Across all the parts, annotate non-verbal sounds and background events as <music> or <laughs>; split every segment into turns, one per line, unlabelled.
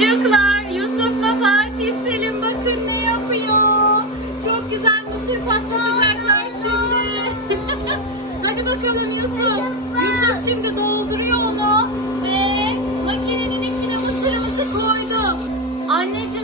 Çocuklar Yusuf'la Fatih Selim bakın ne yapıyor. Çok güzel mısır patlatacaklar şimdi. <laughs> Hadi bakalım Yusuf. Yusuf şimdi dolduruyor onu ve makinenin içine mısırımızı koydu. Anneciğim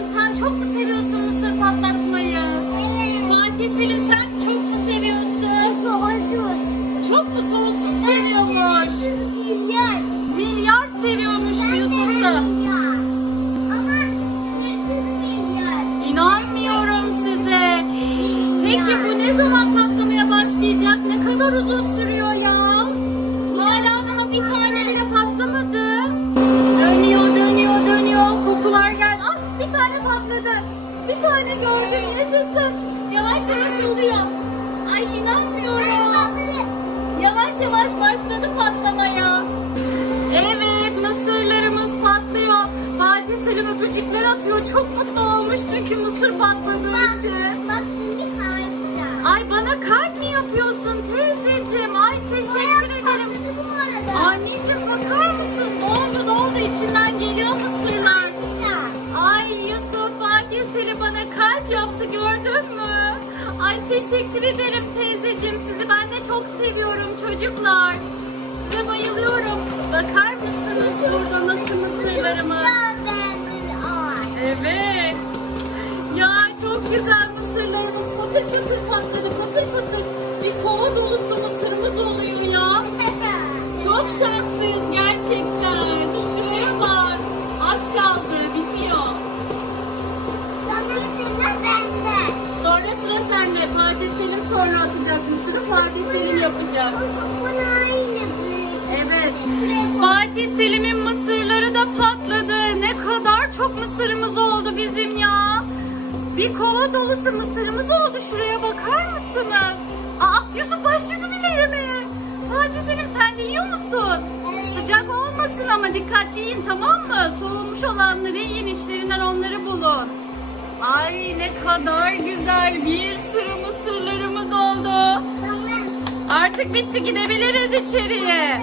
patladı. Bir tane gördüm. Yaşasın. Yavaş yavaş oluyor. Ay inanmıyorum. Yavaş yavaş başladı patlamaya. Evet mısırlarımız patlıyor. Fatih Selim öpücükler atıyor. Çok mutlu olmuş çünkü mısır patladığı için. Ay bana kalp mi yapıyorsun teyzeciğim? Ay teşekkür ederim. Anneciğim bakar mısın? Doldu doldu içinden geliyor mısırlar. Bana kalp yaptı gördün mü? Ay teşekkür ederim teyzeciğim. Sizi ben de çok seviyorum çocuklar. Size bayılıyorum. Bakar mısınız burada nasıl mısırlarımız? Evet. Ya çok güzel mısırlarımız patır patır patladı patır patır. Bir kova dolusu mısırımız oluyor ya. Çok şanslıyız gerçekten. Fatih Selim yapacak. Evet. Fatih Selim'in mısırları da patladı. Ne kadar çok mısırımız oldu bizim ya. Bir kova dolusu mısırımız oldu. Şuraya bakar mısınız? Aa, Yusuf başladı bile yemeye. Fatih Selim sen de yiyor musun? Sıcak olmasın ama dikkatli yiyin tamam mı? Soğumuş olanları yiyin işlerinden onları bulun. Ay ne kadar güzel bir sürü oldu. Artık bitti gidebiliriz içeriye.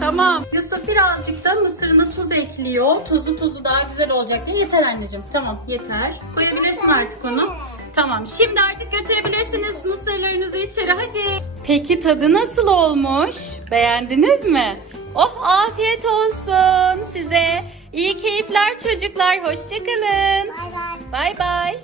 Tamam. Yusuf birazcık da mısırına tuz ekliyor. Tuzlu tuzlu daha güzel olacak diye. Yeter anneciğim. Tamam yeter. Koyabilirsin artık onu. Tamam şimdi artık götürebilirsiniz mısırlarınızı içeri hadi. Peki tadı nasıl olmuş? Beğendiniz mi? Oh afiyet olsun size. İyi keyifler çocuklar. Hoşçakalın. Bay bay.